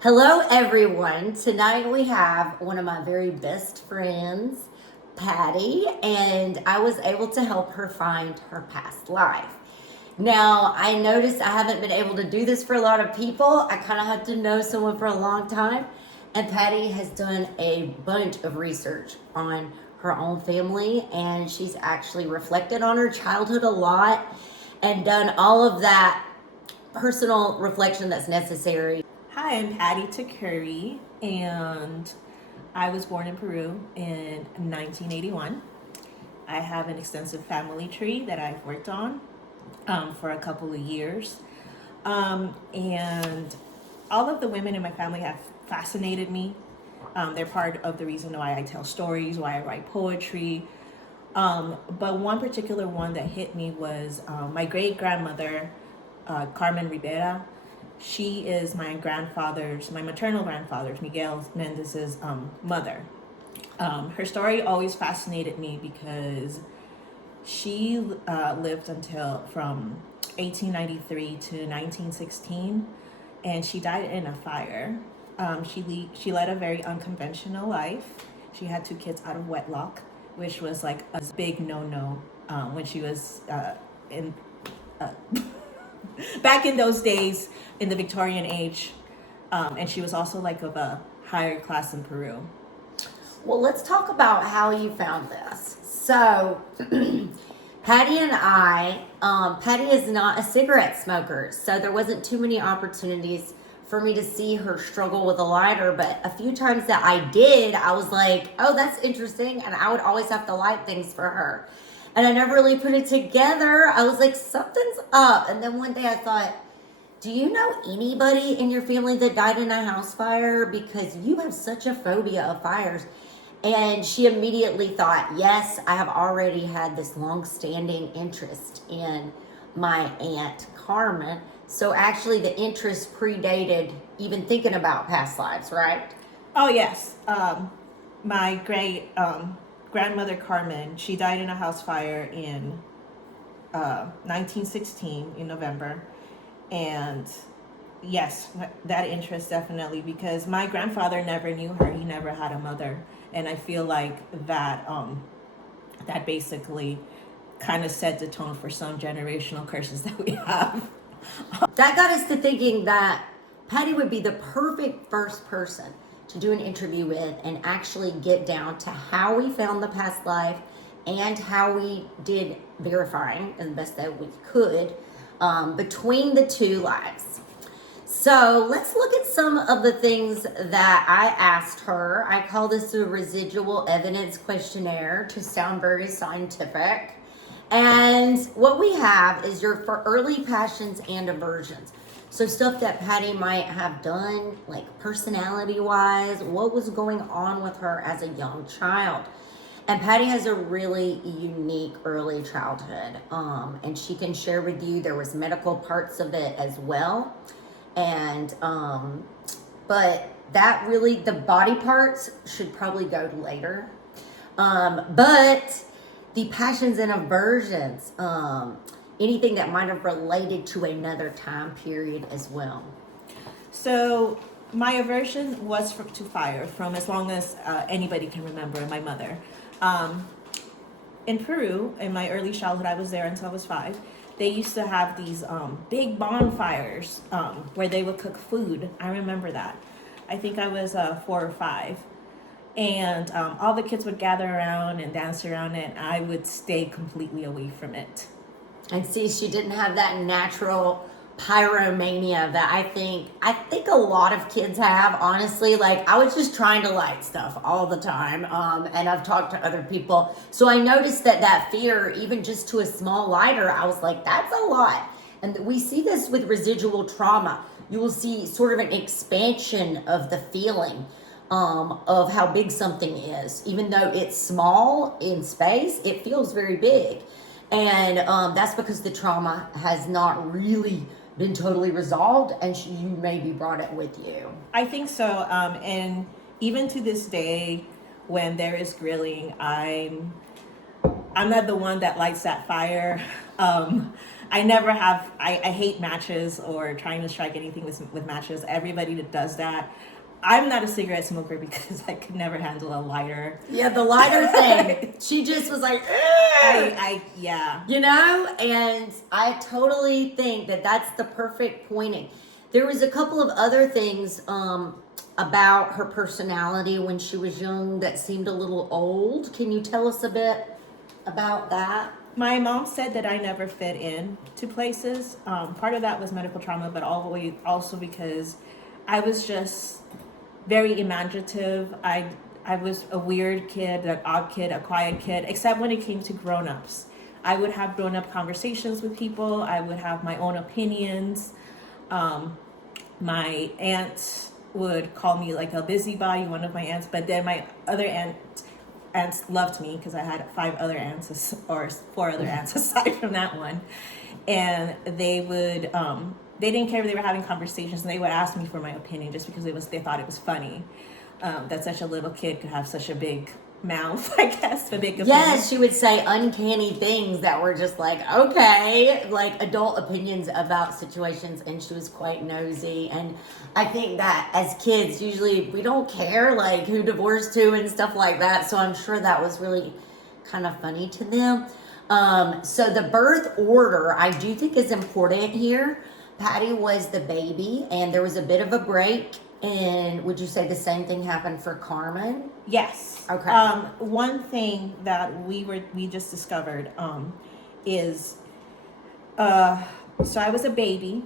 Hello, everyone. Tonight we have one of my very best friends, Patty, and I was able to help her find her past life. Now, I noticed I haven't been able to do this for a lot of people. I kind of had to know someone for a long time, and Patty has done a bunch of research on her own family, and she's actually reflected on her childhood a lot and done all of that personal reflection that's necessary. Hi, I'm Patty Takuri, and I was born in Peru in 1981. I have an extensive family tree that I've worked on for a couple of years. And all of the women in my family have fascinated me. They're part of the reason why I tell stories, why I write poetry. But one particular one that hit me was my great grandmother, Carmen Rivera. She is my maternal grandfather's, Miguel Mendez's mother. Her story always fascinated me because she lived until from 1893 to 1916, and she died in a fire. She led a very unconventional life. She had 2 kids out of wedlock, which was like a big no-no when she was in back in those days in the Victorian age. And she was also like of a higher class in Peru. Well, let's talk about how you found this. So, Patty and Patty is not a cigarette smoker, so there wasn't too many opportunities for me to see her struggle with a lighter. But a few times that I did, I was like, oh, that's interesting. And I would always have to light things for her. And I never really put it together. I was like, something's up. And then one day I thought, do you know anybody in your family that died in a house fire? Because you have such a phobia of fires. And she immediately thought, yes, I have already had this long-standing interest in my Aunt Carmen. So actually the interest predated even thinking about past lives, right? Oh, yes. My great grandmother Carmen, she died in a house fire in 1916 in November. And yes, that interest definitely, because my grandfather never knew her. He never had a mother. And I feel like that basically kind of set the tone for some generational curses that we have. That got us to thinking that Patty would be the perfect first person to do an interview with and actually get down to how we found the past life and how we did verifying as best that we could between the two lives. So let's look at some of the things that I asked her. I call this a residual evidence questionnaire to sound very scientific. And what we have is for early passions and aversions. So stuff that Patty might have done, like personality-wise, what was going on with her as a young child. And Patty has a really unique early childhood. And she can share with you, there was medical parts of it as well. And, but that really, the body parts should probably go later. But the passions and aversions, anything that might have related to another time period as well. So my aversion was to fire from as long as anybody can remember, my mother. In Peru, in my early childhood, I was there until I was 5. They used to have these big bonfires where they would cook food. I remember that. I think I was 4 or 5. And all the kids would gather around and dance around it. And I would stay completely away from it. And see, she didn't have that natural pyromania that I think a lot of kids have, honestly. Like, I was just trying to light stuff all the time, and I've talked to other people, so I noticed that fear, even just to a small lighter, I was like, that's a lot. And we see this with residual trauma. You will see sort of an expansion of the feeling of how big something is. Even though it's small in space, it feels very big. And that's because the trauma has not really been totally resolved, and you maybe brought it with you. I think so. And even to this day, when there is grilling, I'm not the one that lights that fire. I never have. I hate matches or trying to strike anything with matches. Everybody that does that. I'm not a cigarette smoker because I could never handle a lighter. Yeah, the lighter thing. She just was like, yeah. you know, and I totally think that that's the perfect pointing. There was a couple of other things about her personality when she was young that seemed a little old. Can you tell us a bit about that? My mom said that I never fit in to places. Part of that was medical trauma, but always also because I was just very imaginative. I was a weird kid, an odd kid, a quiet kid, except when it came to grown-ups. I would have grown-up conversations with people. I would have my own opinions. My aunt would call me like a busybody, one of my aunts, but then my other aunts loved me because I had 5 other aunts or 4 other aunts aside from that one. And they would they didn't care if they were having conversations, and they would ask me for my opinion just because they thought it was funny that such a little kid could have such a big mouth, I guess, a big opinion. Yes, she would say uncanny things that were just like, okay, like adult opinions about situations, and she was quite nosy. And I think that as kids, usually we don't care like who divorced who and stuff like that. So I'm sure that was really kind of funny to them. So the birth order, I do think is important here. Patty was the baby, and there was a bit of a break. And would you say the same thing happened for Carmen? Yes. Okay. One thing that we just discovered is so I was a baby,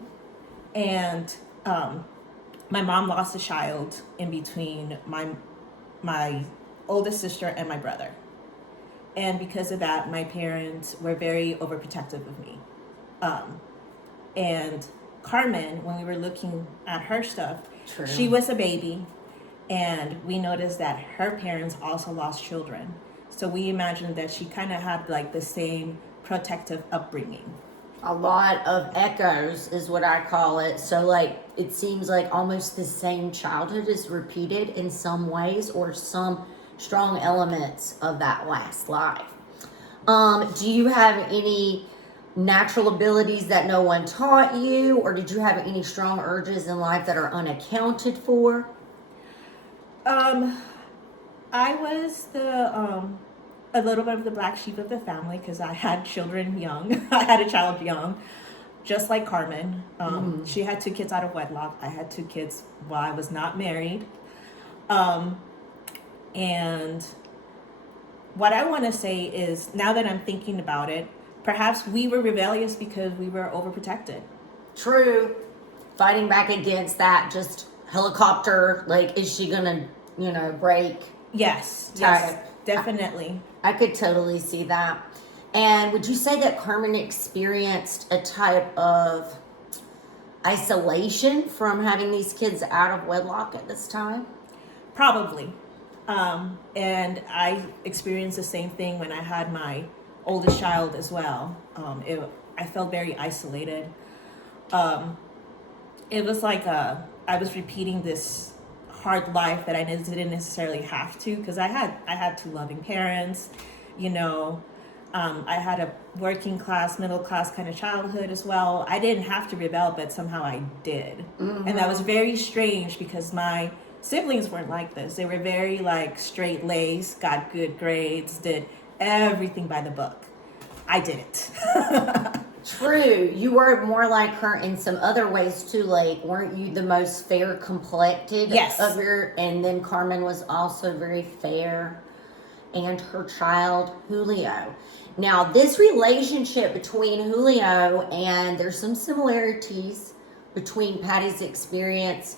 and my mom lost a child in between my oldest sister and my brother, and because of that, my parents were very overprotective of me, and Carmen, when we were looking at her stuff, True. She was a baby, and we noticed that her parents also lost children. So we imagined that she kind of had like the same protective upbringing. A lot of echoes is what I call it. So like it seems like almost the same childhood is repeated in some ways, or some strong elements of that last life. Do you have any natural abilities that no one taught you, or did you have any strong urges in life that are unaccounted for? I was a little bit of the black sheep of the family because I had children young. I had a child young, just like Carmen. She had 2 kids out of wedlock. I had 2 kids while I was not married. And what I want to say is, now that I'm thinking about it, perhaps we were rebellious because we were overprotected. True. Fighting back against that just helicopter, like, is she gonna, break? Yes, Type. definitely. I could totally see that. And would you say that Carmen experienced a type of isolation from having these kids out of wedlock at this time? Probably. And I experienced the same thing when I had my oldest child as well. I felt very isolated. It was like I was repeating this hard life that I didn't necessarily have to, because I had 2 loving parents, I had a working class, middle class kind of childhood as well. I didn't have to rebel, but somehow I did. Mm-hmm. And that was very strange because my siblings weren't like this. They were very like straight laced, got good grades, did everything by the book. I didn't. True. You were more like her in some other ways too. Like, weren't you the most fair complected? Yes. And then Carmen was also very fair, and her child Julio. Now, this relationship between Julio, and there's some similarities between Patty's experience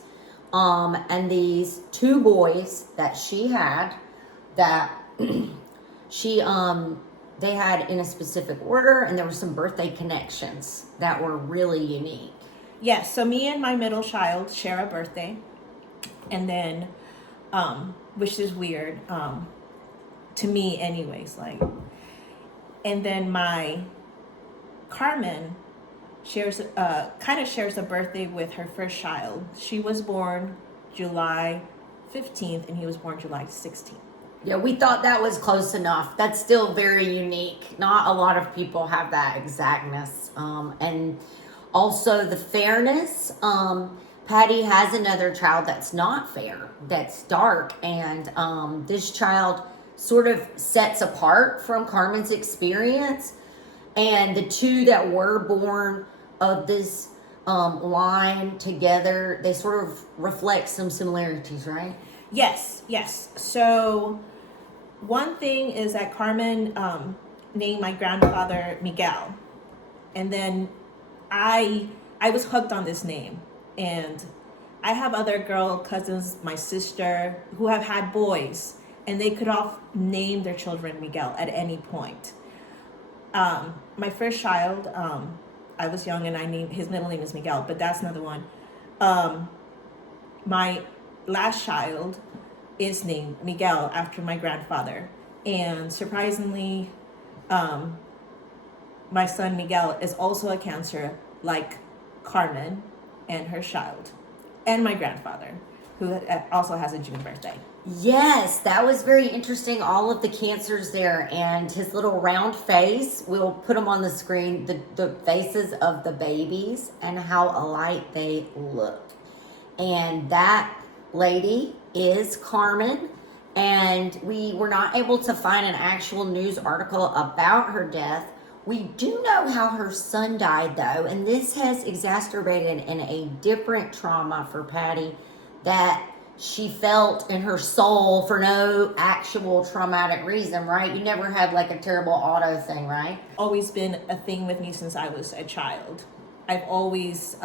and these 2 boys that she had, that she they had in a specific order, and there were some birthday connections that were really unique. Yes, so me and my middle child share a birthday, and then which is weird to me anyways, like, and then my Carmen shares a birthday with her first child. She was born July 15th and he was born July 16th. Yeah, we thought that was close enough. That's still very unique. Not a lot of people have that exactness. And also the fairness. Patty has another child that's not fair, that's dark. And this child sort of sets apart from Carmen's experience. And the two that were born of this line together, they sort of reflect some similarities, right? Yes, yes. So one thing is that Carmen named my grandfather Miguel, and then I was hooked on this name, and I have other girl cousins, my sister, who have had boys, and they could all name their children Miguel at any point. My first child, I was young and I named his middle name is Miguel, but that's another one. My last child is named Miguel after my grandfather, and surprisingly, my son Miguel is also a Cancer, like Carmen and her child, and my grandfather, who also has a June birthday. Yes, that was very interesting. All of the cancers there and his little round face. We'll put them on the screen. The faces of the babies and how alike they look. And that lady is Carmen. And we were not able to find an actual news article about her death. We do know how her son died, though. And this has exacerbated in a different trauma for Patty that she felt in her soul for no actual traumatic reason, right? You never had like a terrible auto thing, right? Always been a thing with me since I was a child. I've always,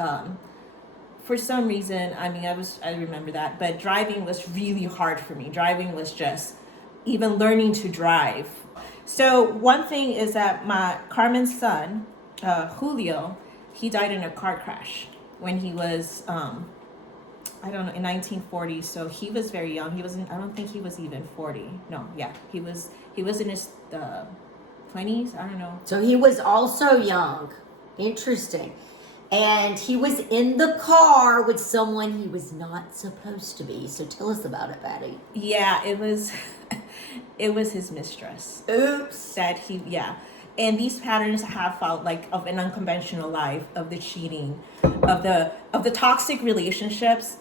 for some reason, I remember that, but driving was really hard for me. Driving was just even learning to drive. So one thing is that Carmen's son, Julio, he died in a car crash when he was, I don't know, in 1940. So he was very young. I don't think he was even 40. No, yeah, he was in his 20s. I don't know. So he was also young. Interesting. And he was in the car with someone he was not supposed to be. So tell us about it, Patty. Yeah, it was his mistress. Oops. And these patterns have followed, like, of an unconventional life, of the cheating, of the toxic relationships,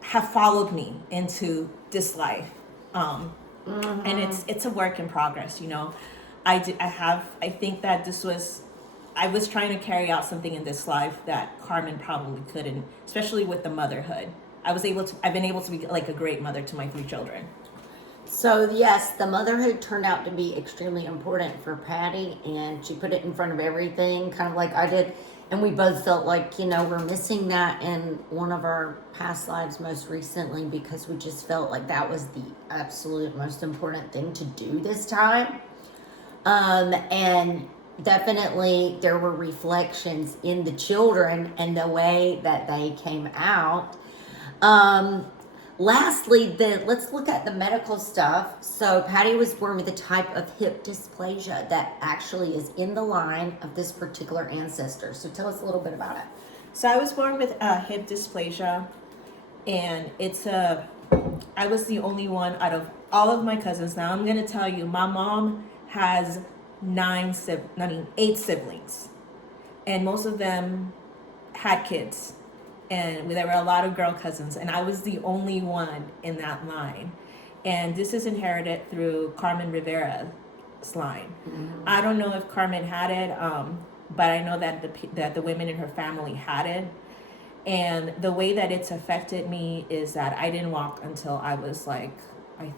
have followed me into this life. And it's a work in progress, you know. I think that I was trying to carry out something in this life that Carmen probably couldn't, especially with the motherhood. I've been able to be like a great mother to my 3 children. So yes, the motherhood turned out to be extremely important for Patty, and she put it in front of everything, kind of like I did. And we both felt like, you know, we're missing that in one of our past lives most recently, because we just felt like that was the absolute most important thing to do this time. And definitely there were reflections in the children and the way that they came out. Lastly, let's look at the medical stuff. So Patty was born with a type of hip dysplasia that actually is in the line of this particular ancestor. So tell us a little bit about it. So I was born with hip dysplasia, and I was the only one out of all of my cousins. Now I'm gonna tell you, my mom has 8 siblings, and most of them had kids. And there were a lot of girl cousins, and I was the only one in that line. And this is inherited through Carmen Rivera's line. Mm-hmm. I don't know if Carmen had it, but I know that the women in her family had it. And the way that it's affected me is that I didn't walk until I was I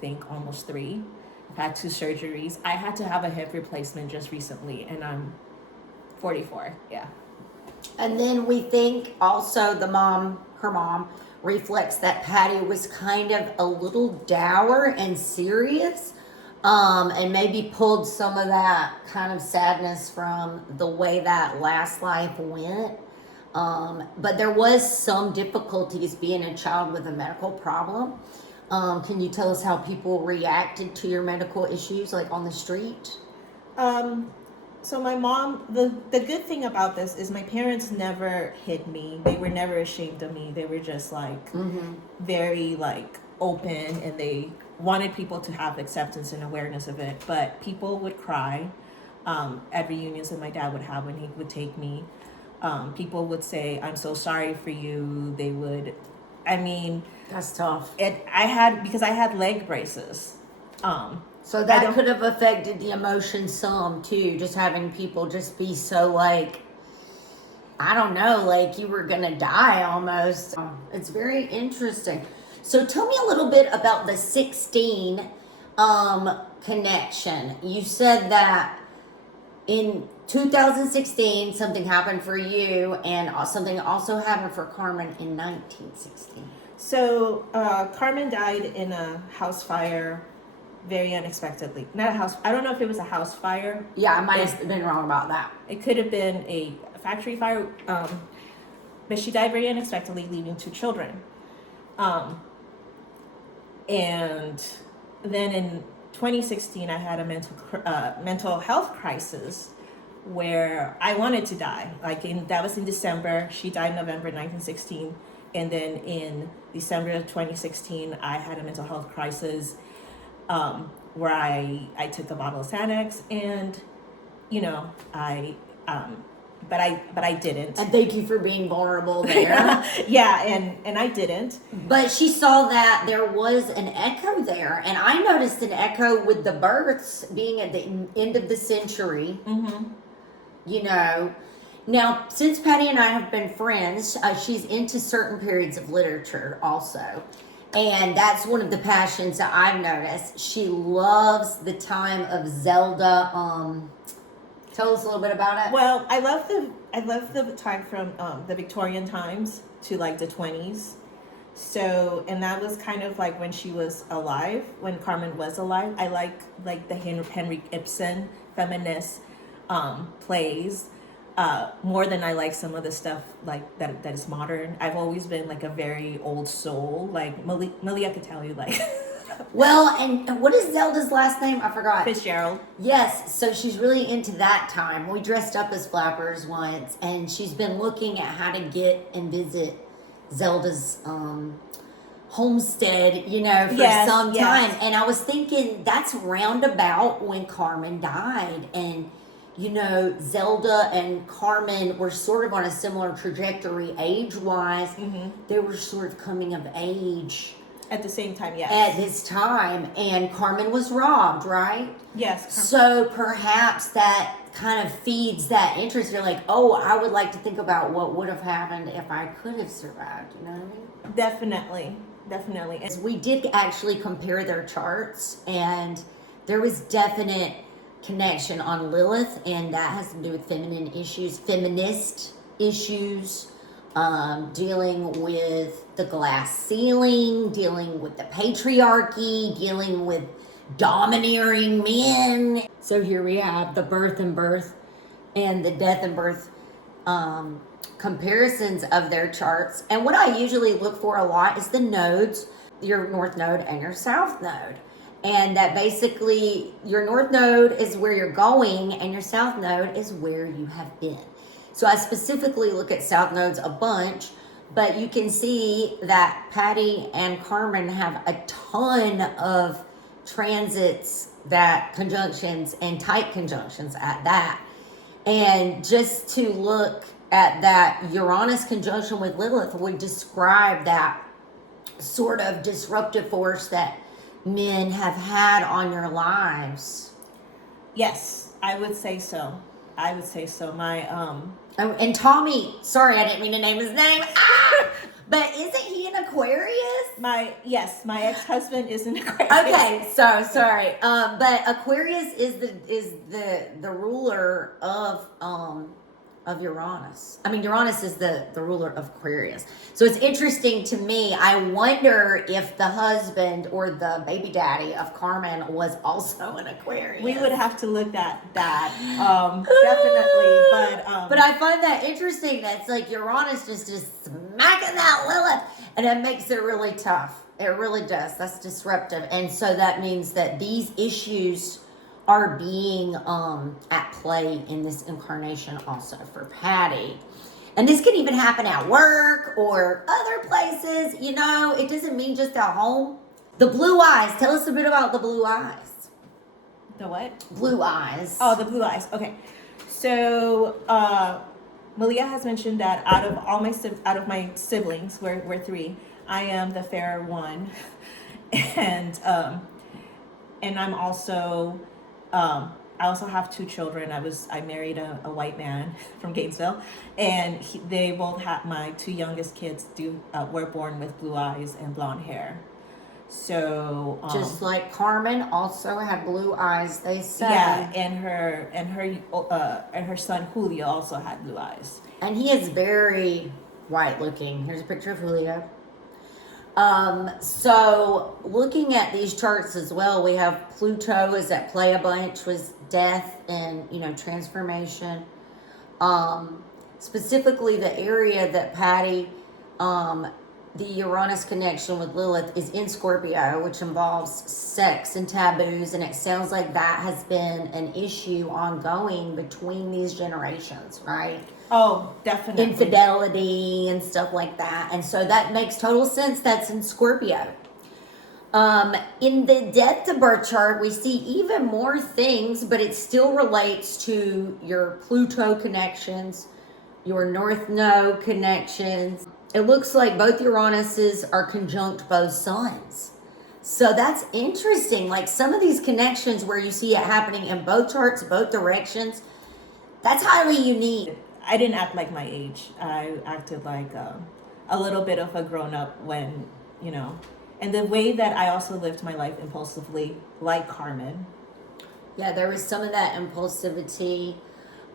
think almost 3. I've had 2 surgeries. I had to have a hip replacement just recently, and I'm 44, yeah. And then we think also her mom reflects that Patty was kind of a little dour and serious, and maybe pulled some of that kind of sadness from the way that last life went. But there was some difficulties being a child with a medical problem. Can you tell us how people reacted to your medical issues, like on the street? So my mom, the good thing about this is my parents never hit me. They were never ashamed of me. They were just very open and they wanted people to have acceptance and awareness of it. But people would cry at reunions that my dad would have when he would take me. People would say, "I'm so sorry for you." They would, I mean, That's tough. because I had leg braces. So that could have affected the emotion some too, just having people just be so like, I don't know, like you were gonna die almost. It's very interesting. So tell me a little bit about the 16 connection. You said that in 2016 something happened for you, and something also happened for Carmen in 1916. So Carmen died in a house fire very unexpectedly. Not a house, I don't know if it was a house fire. Yeah, I might have been wrong about that. It could have been a factory fire, but she died very unexpectedly, leaving 2 children. And then in 2016, I had a mental health crisis where I wanted to die. That was in December. She died in November 1916, and then in December of 2016, I had a mental health crisis where I took a bottle of Xanax, and but I didn't. And thank you for being vulnerable there. Yeah, and I didn't. But she saw that there was an echo there, and I noticed an echo with the births being at the end of the century. Mm-hmm. Now, since Patty and I have been friends, she's into certain periods of literature also. And that's one of the passions that I've noticed. She loves the time of Zelda. Tell us a little bit about it. Well, I love the time from the Victorian times to like the 20s. So, and that was kind of like when she was alive, when Carmen was alive. I like the Henry Ibsen feminist plays more than I like some of the stuff like that is modern. I've always been like a very old soul. Like Malia could tell you like. Well, and what is Zelda's last name? I forgot. Fitzgerald. Yes, so she's really into that time. We dressed up as flappers once, and she's been looking at how to get and visit Zelda's homestead, for some time. And I was thinking that's roundabout when Carmen died. And, Zelda and Carmen were sort of on a similar trajectory age-wise. Mm-hmm. They were sort of coming of age. At the same time, yes. At this time, and Carmen was robbed, right? Yes. So perhaps that kind of feeds that interest. You're like, oh, I would like to think about what would have happened if I could have survived. You know what I mean? Definitely. As we did actually compare their charts, and there was definite connection on Lilith, and that has to do with feminist issues. Dealing with the glass ceiling, dealing with the patriarchy, dealing with domineering men. So here we have the birth and the death and birth comparisons of their charts. And what I usually look for a lot is the nodes, your north node and your south node. And that basically your north node is where you're going and your south node is where you have been. So I specifically look at south nodes a bunch, but you can see that Patty and Carmen have a ton of transits, conjunctions and tight conjunctions at that. And just to look at that Uranus conjunction with Lilith would describe that sort of disruptive force that men have had on your lives. Yes, I would say so. And Tommy, sorry, I didn't mean to name his name. But isn't he an Aquarius? My ex-husband is an Aquarius. Okay, so sorry. But Aquarius is the ruler of Uranus. I mean, Uranus is the ruler of Aquarius. So it's interesting to me. I wonder if the husband or the baby daddy of Carmen was also an Aquarius. We would have to look at that. Definitely. But I find that interesting. That's like Uranus just smacking that Lilith. And it makes it really tough. It really does. That's disruptive. And so that means that these issues are being at play in this incarnation also for Patty. And this can even happen at work or other places. It doesn't mean just at home. The blue eyes. Tell us a bit about the blue eyes. The what? Blue eyes. Oh, the blue eyes. Okay. So, Malia has mentioned that out of my siblings, we're three, I am the fairer one, and I'm also I also have two children. I married a white man from Gainesville, and they both have my two youngest kids were born with blue eyes and blonde hair. So just like Carmen also had blue eyes, they said. yeah, and her son Julio also had blue eyes. And he is very white looking. Here's a picture of Julio. So looking at these charts as well, we have Pluto is at play a bunch with death and, transformation. Specifically the area that Patty, the Uranus connection with Lilith is in Scorpio, which involves sex and taboos. And it sounds like that has been an issue ongoing between these generations, right? Oh, definitely. Infidelity and stuff like that. And so that makes total sense. That's in Scorpio. In the death to birth chart, we see even more things, but it still relates to your Pluto connections, your North Node connections. It looks like both Uranuses are conjunct both suns. So that's interesting. Like some of these connections where you see it happening in both charts, both directions, that's highly unique. I didn't act like my age. I acted like a little bit of a grown-up when, and the way that I also lived my life impulsively, like Carmen. Yeah, there was some of that impulsivity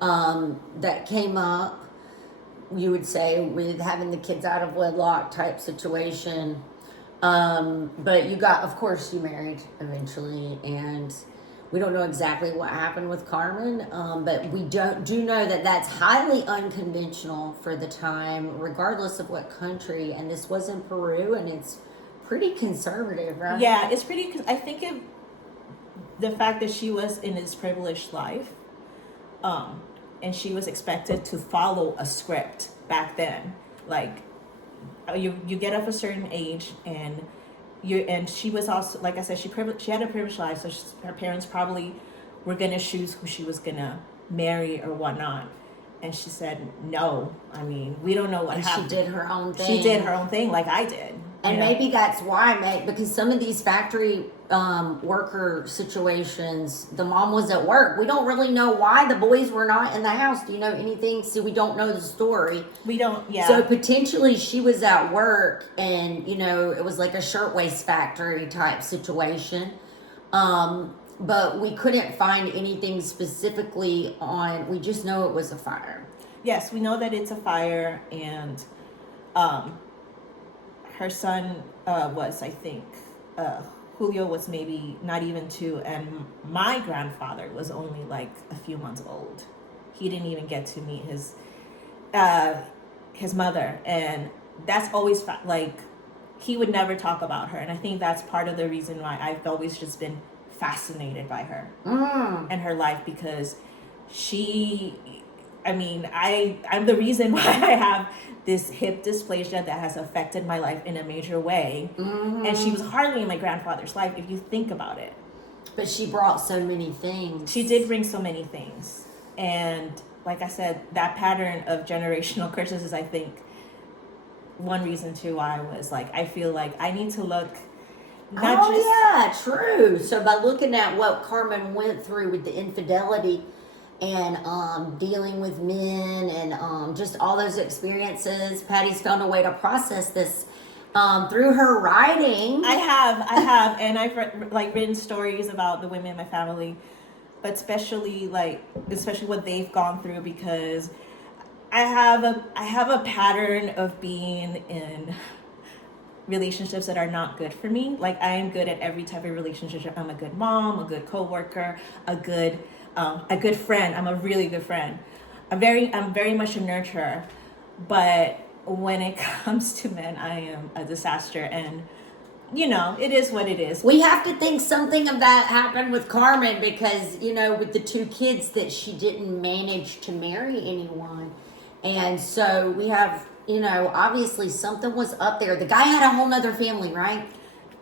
that came up, you would say, with having the kids out of wedlock type situation. But of course, you married eventually, and we don't know exactly what happened with Carmen, but we do know that that's highly unconventional for the time, regardless of what country. And this was in Peru, and it's pretty conservative, right? Yeah, it's pretty. I think the fact that she was in this privileged life, and she was expected to follow a script back then. Like, you get of a certain age, and she was also, like I said, she had a privileged life, so her parents probably were gonna choose who she was gonna marry or whatnot. And she said, no. I mean, we don't know what happened. She did her own thing. She did her own thing, like I did. And maybe that's why, because some of these factory worker situations, the mom was at work. We don't really know why the boys were not in the house. Do you know anything? See, we don't know the story. We don't, yeah. So potentially she was at work and, it was like a shirtwaist factory type situation. But we couldn't find anything specifically we just know it was a fire. Yes, we know that it's a fire, and her son was, I think, Julio was maybe not even 2, and my grandfather was only like a few months old. He didn't even get to meet his mother, and that's always he would never talk about her, and I think that's part of the reason why I've always just been fascinated by her and her life, because I'm the reason why I have this hip dysplasia that has affected my life in a major way. And she was hardly in my grandfather's life, if you think about it. But she brought so many things. She did bring so many things. And like I said, that pattern of generational curses is, I think, one reason too why I was like, I feel like I need to look yeah, true. So by looking at what Carmen went through with the infidelity and dealing with men and just all those experiences, Patty's found a way to process this through her writing. I have, and I've written stories about the women in my family, but especially what they've gone through, because I have a pattern of being in relationships that are not good for me. Like, I am good at every type of relationship. I'm a good mom, a good coworker, a good friend. I'm a really good friend. I'm very much a nurturer, but when it comes to men, I am a disaster. And it is what it is. We have to think something of that happened with Carmen, because with the 2 kids that she didn't manage to marry anyone, and so we have obviously something was up there. The guy had a whole nother family, right?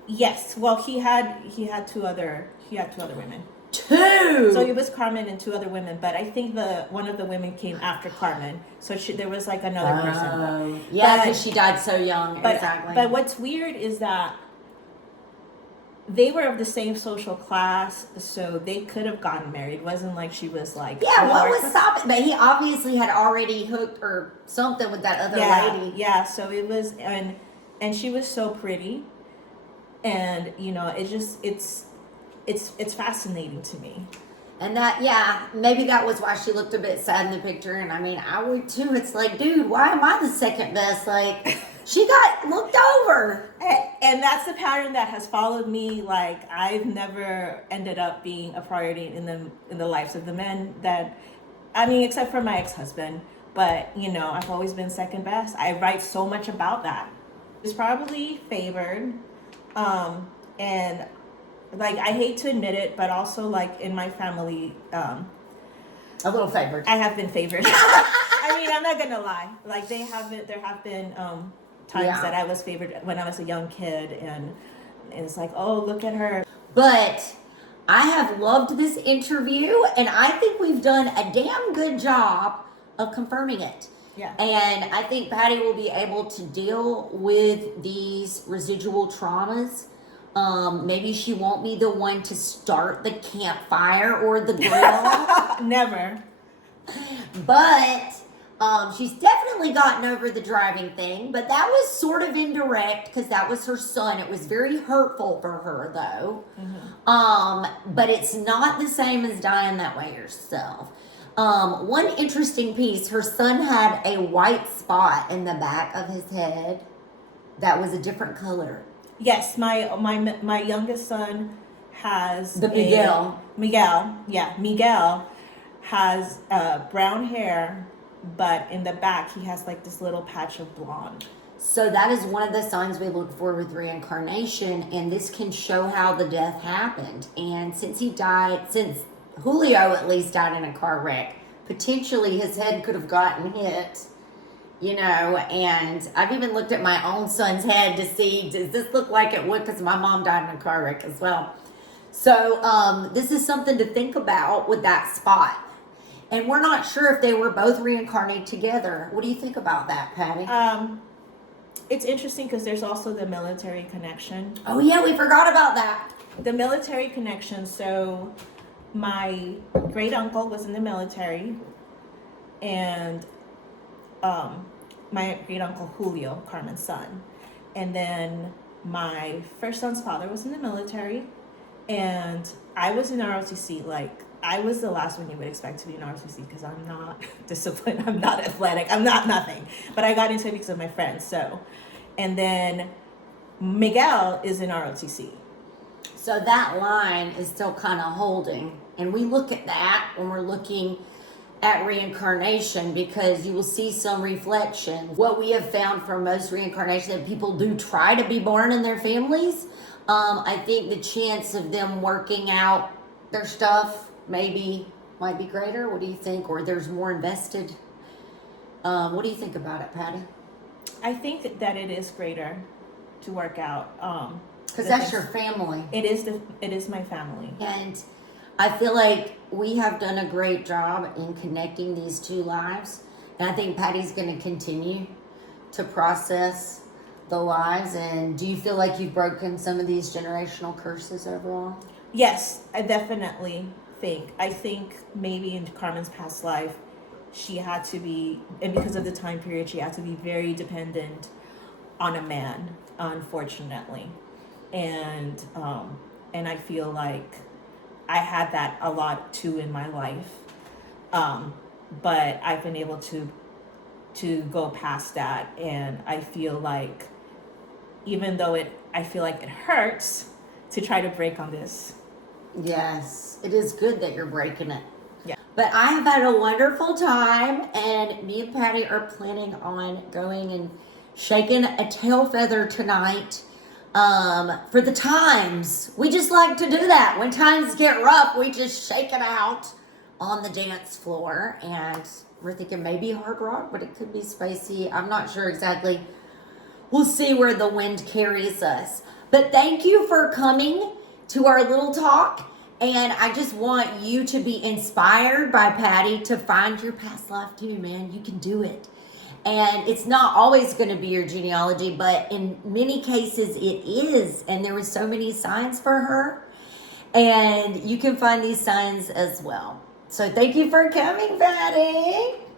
Yes. Well, he had two other women. Two. So it was Carmen and two other women, but I think one of the women came after Carmen. So there was like another person. Yeah, because she died so young. But, exactly. But what's weird is that they were of the same social class, so they could have gotten married. It wasn't like she was like... Yeah, what was stopping? But he obviously had already hooked or something with that other lady. Yeah, so it was... And she was so pretty. And, you know, it's fascinating to me. And that, yeah, maybe that was why she looked a bit sad in the picture. And I mean, I would too. It's like, dude, why am I the second best? Like, she got looked over. And that's the pattern that has followed me. Like, I've never ended up being a priority in the lives of the men that, I mean, except for my ex-husband. But, you know, I've always been second best. I write so much about that. It's probably favored. And like, I hate to admit it, but also like in my family, a little favored. I have been favored. I mean, I'm not gonna lie. Like there have been times that I was favored when I was a young kid, and it's like, oh, look at her. But I have loved this interview, and I think we've done a damn good job of confirming it. Yeah. And I think Patty will be able to deal with these residual traumas. Maybe she won't be the one to start the campfire or the grill. Never. But she's definitely gotten over the driving thing. But that was sort of indirect because that was her son. It was very hurtful for her, though. Mm-hmm. But it's not the same as dying that way yourself. One interesting piece, her son had a white spot in the back of his head that was a different color. Yes, my youngest son has Miguel. Miguel has brown hair, but in the back he has like this little patch of blonde. So that is one of the signs we look for with reincarnation, and this can show how the death happened. And since Julio at least died in a car wreck, potentially his head could have gotten hit. You know, and I've even looked at my own son's head to see, does this look like it would? Because my mom died in a car wreck as well. So this is something to think about with that spot. And we're not sure if they were both reincarnated together. What do you think about that, Patty? It's interesting because there's also the military connection. Oh, yeah, we forgot about that. The military connection. So my great uncle was in the military, and my great uncle Julio, Carmen's son, and then my first son's father was in the military, and I was in ROTC. Like, I was the last one you would expect to be in ROTC because I'm not disciplined, I'm not athletic, I'm not nothing, but I got into it because of my friends. So, and then Miguel is in ROTC. So that line is still kind of holding, and we look at that when we're looking at reincarnation, because you will see some reflection. What we have found from most reincarnation, that people do try to be born in their families. I think the chance of them working out their stuff might be greater. What do you think? Or there's more invested. What do you think about it, Patty? I think that it is greater to work out. Because that's your family. It is my family. And I feel like we have done a great job in connecting these two lives. And I think Patty's going to continue to process the lives. And do you feel like you've broken some of these generational curses overall? Yes, I definitely think. I think maybe in Carmen's past life, she had to be, and because of the time period, she had to be very dependent on a man, unfortunately. And I feel like I had that a lot too in my life, but I've been able to go past that, and I feel like even though I feel like it hurts to try to break on this. Yes, it is good that you're breaking it. Yeah. But I have had a wonderful time, and me and Patty are planning on going and shaking a tail feather tonight. For the times. We just like to do that. When times get rough, we just shake it out on the dance floor. And we're thinking maybe hard rock, but it could be spacey. I'm not sure exactly. We'll see where the wind carries us. But thank you for coming to our little talk. And I just want you to be inspired by Patty to find your past life too, man. You can do it. And it's not always going to be your genealogy, but in many cases it is. And there were so many signs for her. And you can find these signs as well. So thank you for coming, Patty.